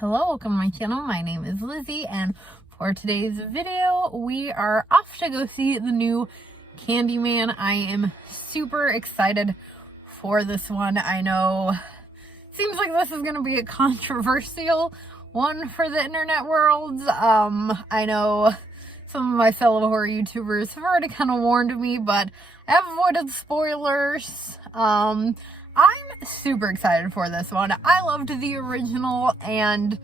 Hello, welcome to my channel. My name is Lizzie, and for today's video, we are off to go see the new Candyman. I am super excited for this one. I know seems like this is going to be a controversial one for the internet world. I know some of my fellow horror YouTubers have already kind of warned me, but I have avoided spoilers. I'm super excited for this one. I loved the original, and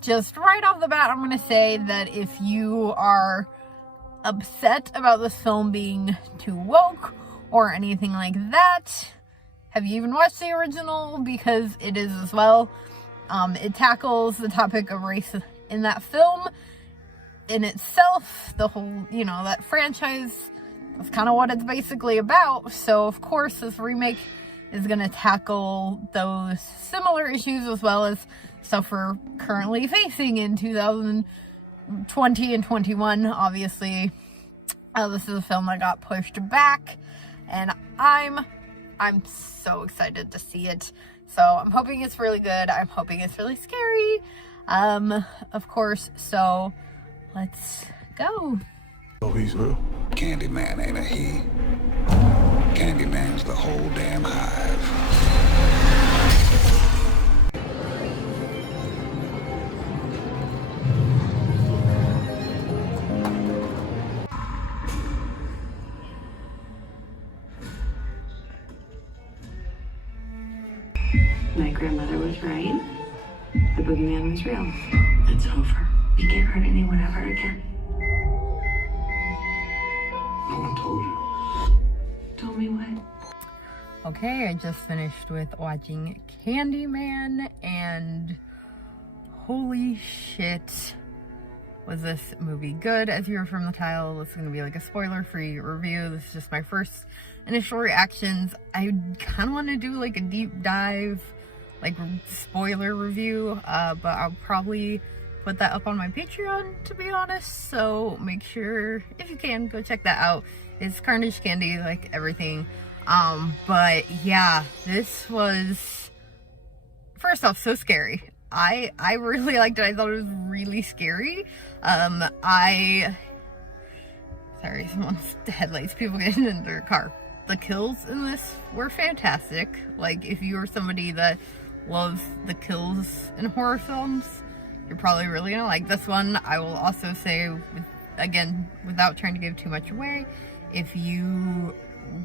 just right off the bat, I'm going to say that if you are upset about this film being too woke or anything like that, have you even watched the original? Because it is as well. It tackles the topic of race in that film in itself. The whole, that franchise, that's kind of what it's basically about. So, of course, this remake is going to tackle those similar issues as well as stuff we're currently facing in 2020 and 21. Obviously, this is a film that got pushed back, and I'm so excited to see it. So I'm hoping it's really good. I'm hoping it's really scary, of course. So let's go. Oh, he's real. Candyman ain't a he. Candyman's the whole damn hive. My grandmother was right. The boogeyman was real. It's over. You can't hurt anyone ever again. No one told you. Told me what? Okay, I just finished with watching Candyman, and holy shit, was this movie good. As you heard from the title, this is going to be like a spoiler-free review. This is just my first initial reactions. I kind of want to do like a deep dive, like spoiler review, but I'll probably put that up on my Patreon, to be honest. So make sure, if you can, go check that out. It's CarnageCandyy, like everything. But yeah, this was, first off, so scary. I really liked it. I thought it was really scary. Sorry, someone's headlights, people getting in their car. The kills in this were fantastic. Like, if you are somebody that loves the kills in horror films, you're probably really gonna like this one. I will also say, again, without trying to give too much away, if you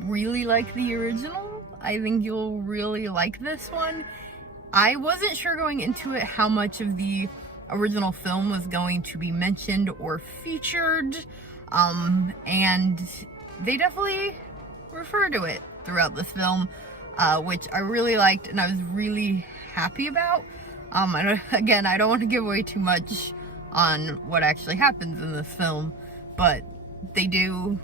really like the original, I think you'll really like this one. I wasn't sure going into it how much of the original film was going to be mentioned or featured, and they definitely refer to it throughout this film, which I really liked and I was really happy about. I don't want to give away too much on what actually happens in this film, but they do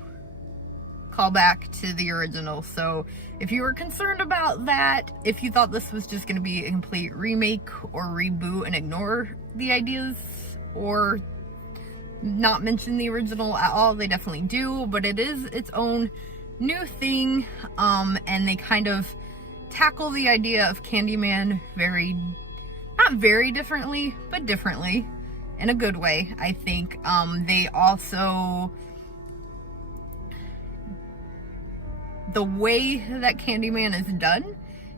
call back to the original. So if you were concerned about that, if you thought this was just going to be a complete remake or reboot and ignore the ideas or not mention the original at all, they definitely do, but it is its own new thing, and they kind of tackle the idea of Candyman not very differently, but differently in a good way, I think. They also, the way that Candyman is done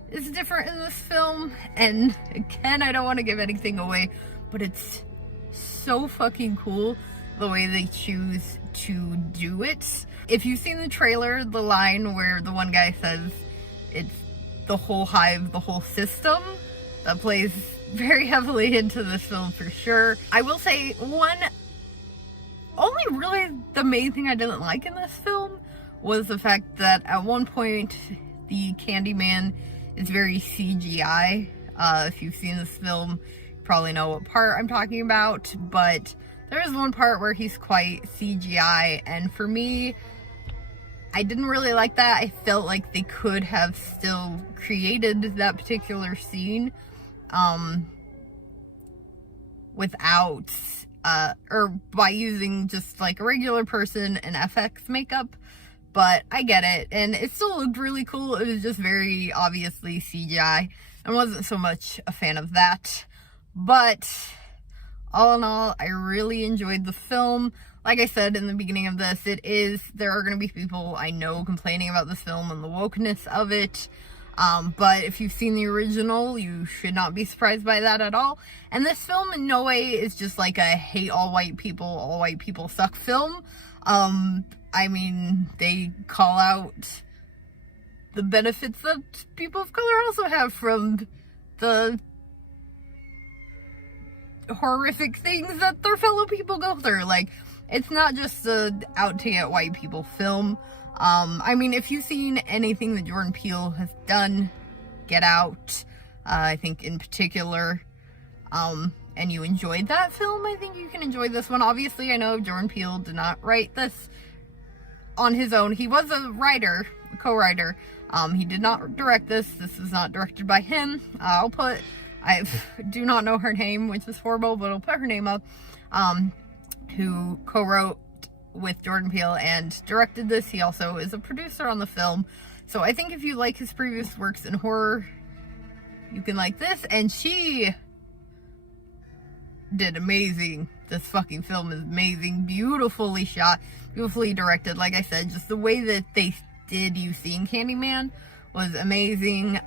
is different in this film, and again, I don't want to give anything away, but it's so fucking cool the way they choose to do it. If you've seen the trailer, the line where the one guy says it's the whole hive, the whole system, that plays very heavily into this film for sure. I will say only really the main thing I didn't like in this film was the fact that at one point the Candyman is very CGI. If you've seen this film, you probably know what part I'm talking about, but there is one part where he's quite CGI, and for me, I didn't really like that. I felt like they could have still created that particular scene without or by using just like a regular person and FX makeup, but I get it, and it still looked really cool. It was just very obviously CGI. I wasn't so much a fan of that, But all in all, I really enjoyed the film. Like I said in the beginning of this, there are going to be people I know complaining about this film and the wokeness of it. But if you've seen the original, you should not be surprised by that at all. And this film in no way is just like a hate all white people suck film. I mean, they call out the benefits that people of color also have from the horrific things that their fellow people go through. Like, it's not just a out to get white people film. I mean, if you've seen anything that Jordan Peele has done, Get Out, I think in particular, and you enjoyed that film, I think you can enjoy this one. Obviously, I know Jordan Peele did not write this on his own. He was a writer, a co-writer. He did not direct this. This was not directed by him. I do not know her name, which is horrible, but I'll put her name up, who co-wrote with Jordan Peele and directed this. He also is a producer on the film. So I think if you like his previous works in horror, you can like this. And she did amazing. This fucking film is amazing. Beautifully shot, beautifully directed. Like I said, just the way that they did you seeing Candyman was amazing.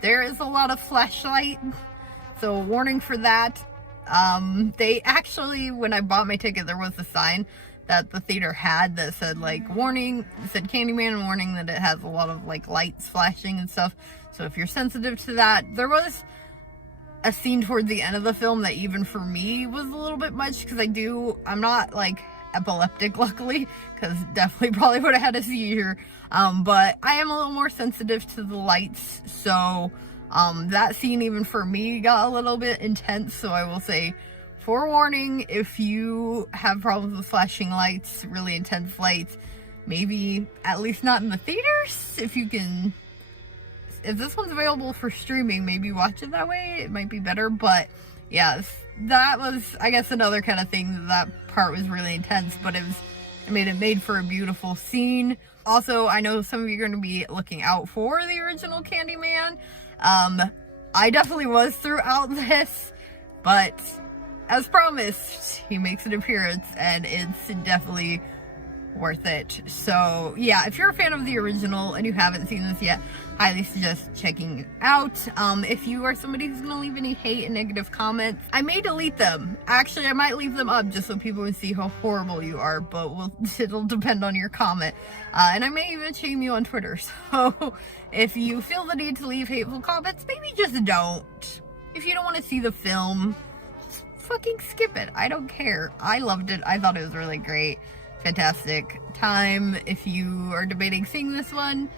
There is a lot of flashlight, so warning for that. They actually, when I bought my ticket, there was a sign that the theater had that said like warning, said Candyman, warning that it has a lot of like lights flashing and stuff. So if you're sensitive to that, there was a scene towards the end of the film that even for me was a little bit much, because I'm not like epileptic, luckily, because definitely probably would have had a seizure, but I am a little more sensitive to the lights, so that scene even for me got a little bit intense. So I will say, forewarning, if you have problems with flashing lights, really intense lights, maybe at least not in the theaters. If this one's available for streaming, maybe watch it that way, it might be better. But yeah, that was, I guess, another kind of thing. That part was really intense, but it made for a beautiful scene. Also, I know some of you are going to be looking out for the original Candyman. I definitely was throughout this, but as promised, he makes an appearance, and it's definitely worth it. So yeah, if you're a fan of the original and you haven't seen this yet, highly suggest checking it out. If you are somebody who's gonna leave any hate and negative comments, I may delete them. Actually, I might leave them up just so people can see how horrible you are, but it'll depend on your comment. And I may even shame you on Twitter. So if you feel the need to leave hateful comments, maybe just don't. If you don't want to see the film, just fucking skip it. I don't care. I loved it. I thought it was really great. Fantastic time if you are debating seeing this one,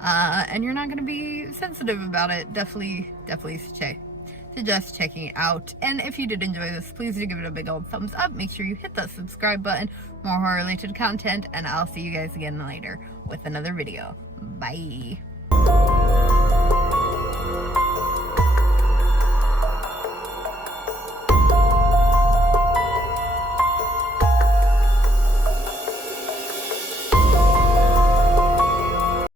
and you're not going to be sensitive about it. Definitely suggest checking it out. And if you did enjoy this, please do give it a big old thumbs up. Make sure you hit that subscribe button for more horror related content, and I'll see you guys again later with another video. Bye.